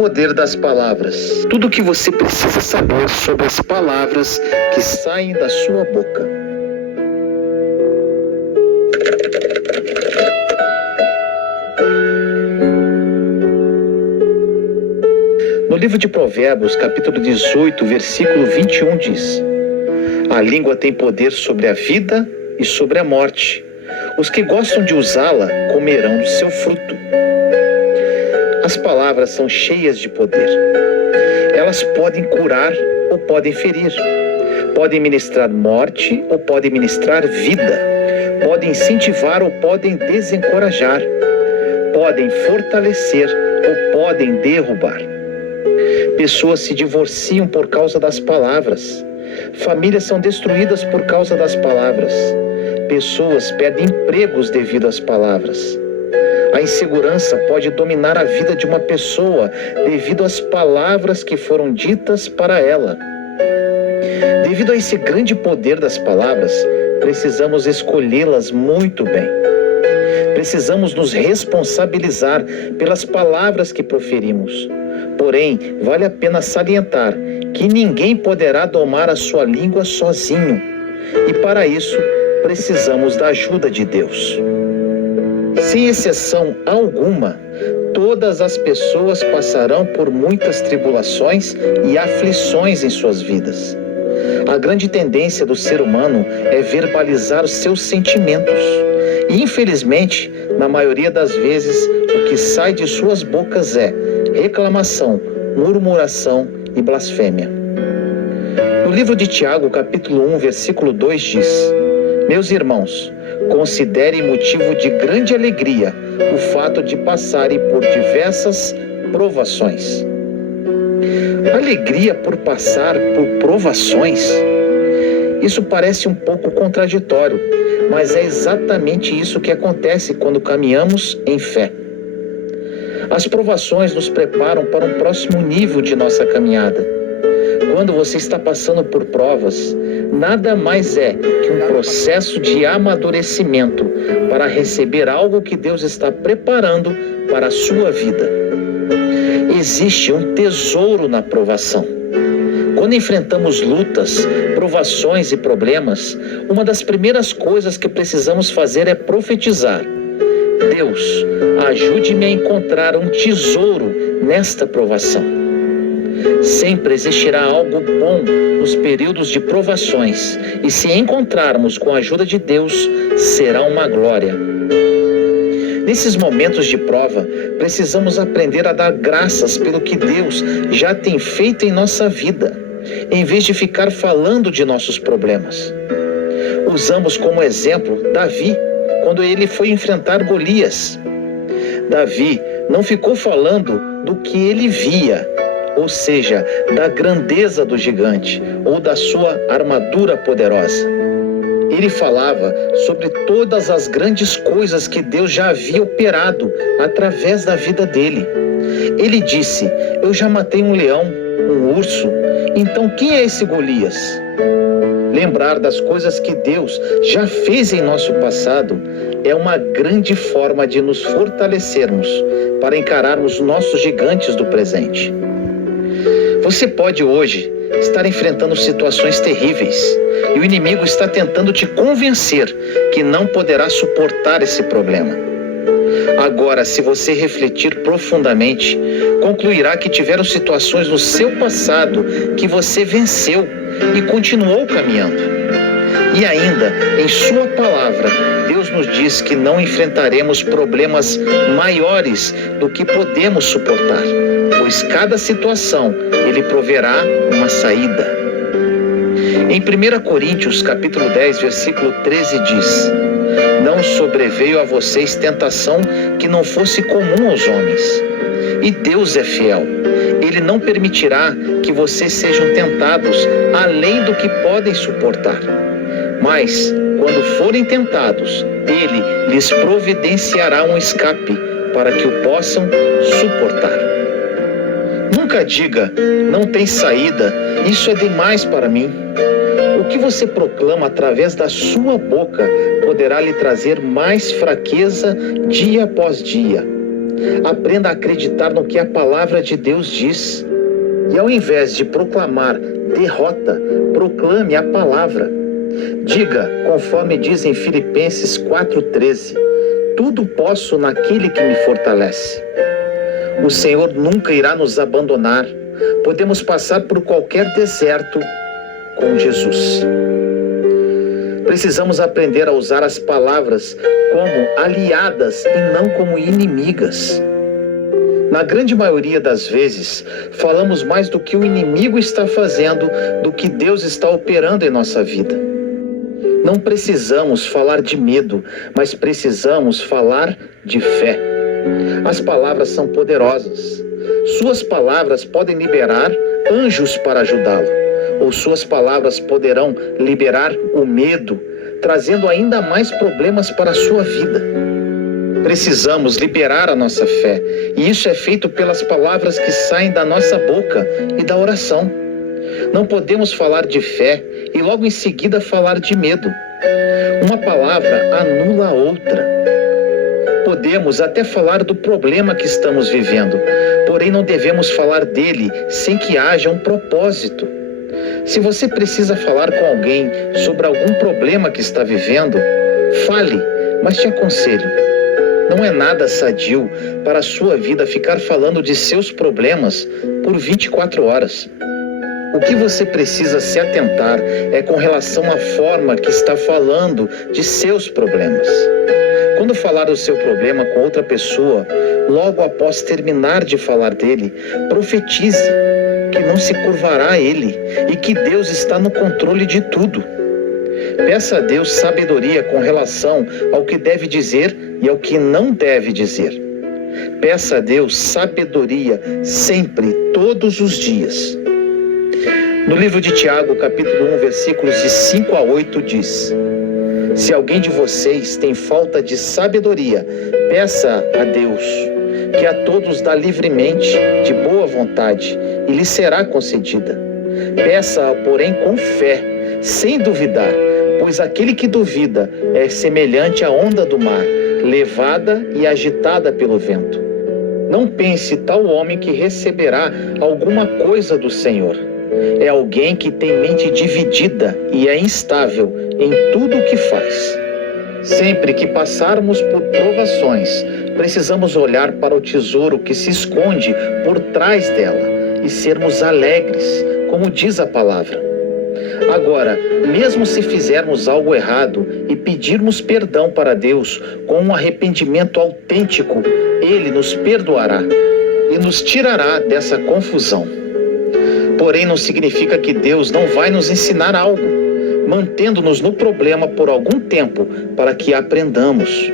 poder das palavras. Tudo o que você precisa saber sobre as palavras que saem da sua boca. No livro de Provérbios, capítulo 18, versículo 21 diz: a língua tem poder sobre a vida e sobre a morte. Os que gostam de usá-la comerão do seu fruto. As palavras são cheias de poder. Elas podem curar ou podem ferir. Podem ministrar morte ou podem ministrar vida. Podem incentivar ou podem desencorajar. Podem fortalecer ou podem derrubar. Pessoas se divorciam por causa das palavras. Famílias são destruídas por causa das palavras. Pessoas perdem empregos devido às palavras. A insegurança pode dominar a vida de uma pessoa devido às palavras que foram ditas para ela. Devido a esse grande poder das palavras, precisamos escolhê-las muito bem. Precisamos nos responsabilizar pelas palavras que proferimos. Porém, vale a pena salientar que ninguém poderá domar a sua língua sozinho. E para isso, precisamos da ajuda de Deus. Sem exceção alguma, todas as pessoas passarão por muitas tribulações e aflições em suas vidas. A grande tendência do ser humano é verbalizar os seus sentimentos. E, infelizmente, na maioria das vezes, o que sai de suas bocas é reclamação, murmuração e blasfêmia. No livro de Tiago, capítulo 1, versículo 2 diz: meus irmãos, considerem motivo de grande alegria o fato de passarem por diversas provações. Alegria por passar por provações? Isso parece um pouco contraditório, mas é exatamente isso que acontece quando caminhamos em fé. As provações nos preparam para um próximo nível de nossa caminhada. Quando você está passando por provas, nada mais é que um processo de amadurecimento para receber algo que Deus está preparando para a sua vida. Existe um tesouro na provação. Quando enfrentamos lutas, provações e problemas, uma das primeiras coisas que precisamos fazer é profetizar: Deus, ajude-me a encontrar um tesouro nesta provação. Sempre existirá algo bom nos períodos de provações, e se encontrarmos com a ajuda de Deus, será uma glória. Nesses momentos de prova, precisamos aprender a dar graças pelo que Deus já tem feito em nossa vida, em vez de ficar falando de nossos problemas. Usamos como exemplo Davi, quando ele foi enfrentar Golias. Davi não ficou falando do que ele via, ou seja, da grandeza do gigante ou da sua armadura poderosa. Ele falava sobre todas as grandes coisas que Deus já havia operado através da vida dele. Ele disse: eu já matei um leão, um urso, então quem é esse Golias? Lembrar das coisas que Deus já fez em nosso passado é uma grande forma de nos fortalecermos para encararmos nossos gigantes do presente. Você pode hoje estar enfrentando situações terríveis e o inimigo está tentando te convencer que não poderá suportar esse problema. Agora, se você refletir profundamente, concluirá que tiveram situações no seu passado que você venceu e continuou caminhando. E ainda, em sua palavra, Deus nos diz que não enfrentaremos problemas maiores do que podemos suportar, pois cada situação Ele proverá uma saída. Em 1 Coríntios, capítulo 10, versículo 13 diz: não sobreveio a vocês tentação que não fosse comum aos homens. E Deus é fiel. Ele não permitirá que vocês sejam tentados além do que podem suportar. Mas, quando forem tentados, Ele lhes providenciará um escape para que o possam suportar. Nunca diga: não tem saída, isso é demais para mim. O que você proclama através da sua boca poderá lhe trazer mais fraqueza dia após dia. Aprenda a acreditar no que a palavra de Deus diz. E ao invés de proclamar derrota, proclame a palavra. Diga, conforme diz em Filipenses 4,13, tudo posso naquele que me fortalece. O Senhor nunca irá nos abandonar. Podemos passar por qualquer deserto com Jesus. Precisamos aprender a usar as palavras como aliadas e não como inimigas. Na grande maioria das vezes, falamos mais do que o inimigo está fazendo do que Deus está operando em nossa vida. Não precisamos falar de medo, mas precisamos falar de fé. As palavras são poderosas. Suas palavras podem liberar anjos para ajudá-lo, ou suas palavras poderão liberar o medo, trazendo ainda mais problemas para a sua vida. Precisamos liberar a nossa fé, e isso é feito pelas palavras que saem da nossa boca e da oração. Não podemos falar de fé e logo em seguida falar de medo. Uma palavra anula a outra. Podemos até falar do problema que estamos vivendo, porém não devemos falar dele sem que haja um propósito. Se você precisa falar com alguém sobre algum problema que está vivendo, fale, mas te aconselho. Não é nada sadio para a sua vida ficar falando de seus problemas por 24 horas. O que você precisa se atentar é com relação à forma que está falando de seus problemas. Quando falar do seu problema com outra pessoa, logo após terminar de falar dele, profetize que não se curvará a ele e que Deus está no controle de tudo. Peça a Deus sabedoria com relação ao que deve dizer e ao que não deve dizer. Peça a Deus sabedoria sempre, todos os dias. No livro de Tiago, capítulo 1, versículos de 5 a 8, diz: se alguém de vocês tem falta de sabedoria, peça a Deus, que a todos dá livremente, de boa vontade, e lhe será concedida. Peça, porém, com fé, sem duvidar, pois aquele que duvida é semelhante à onda do mar, levada e agitada pelo vento. Não pense tal homem que receberá alguma coisa do Senhor. É alguém que tem mente dividida e é instável em tudo o que faz. Sempre que passarmos por provações, precisamos olhar para o tesouro que se esconde por trás dela e sermos alegres, como diz a palavra. Agora, mesmo se fizermos algo errado e pedirmos perdão para Deus com um arrependimento autêntico, Ele nos perdoará e nos tirará dessa confusão. Porém, não significa que Deus não vai nos ensinar algo, mantendo-nos no problema por algum tempo para que aprendamos.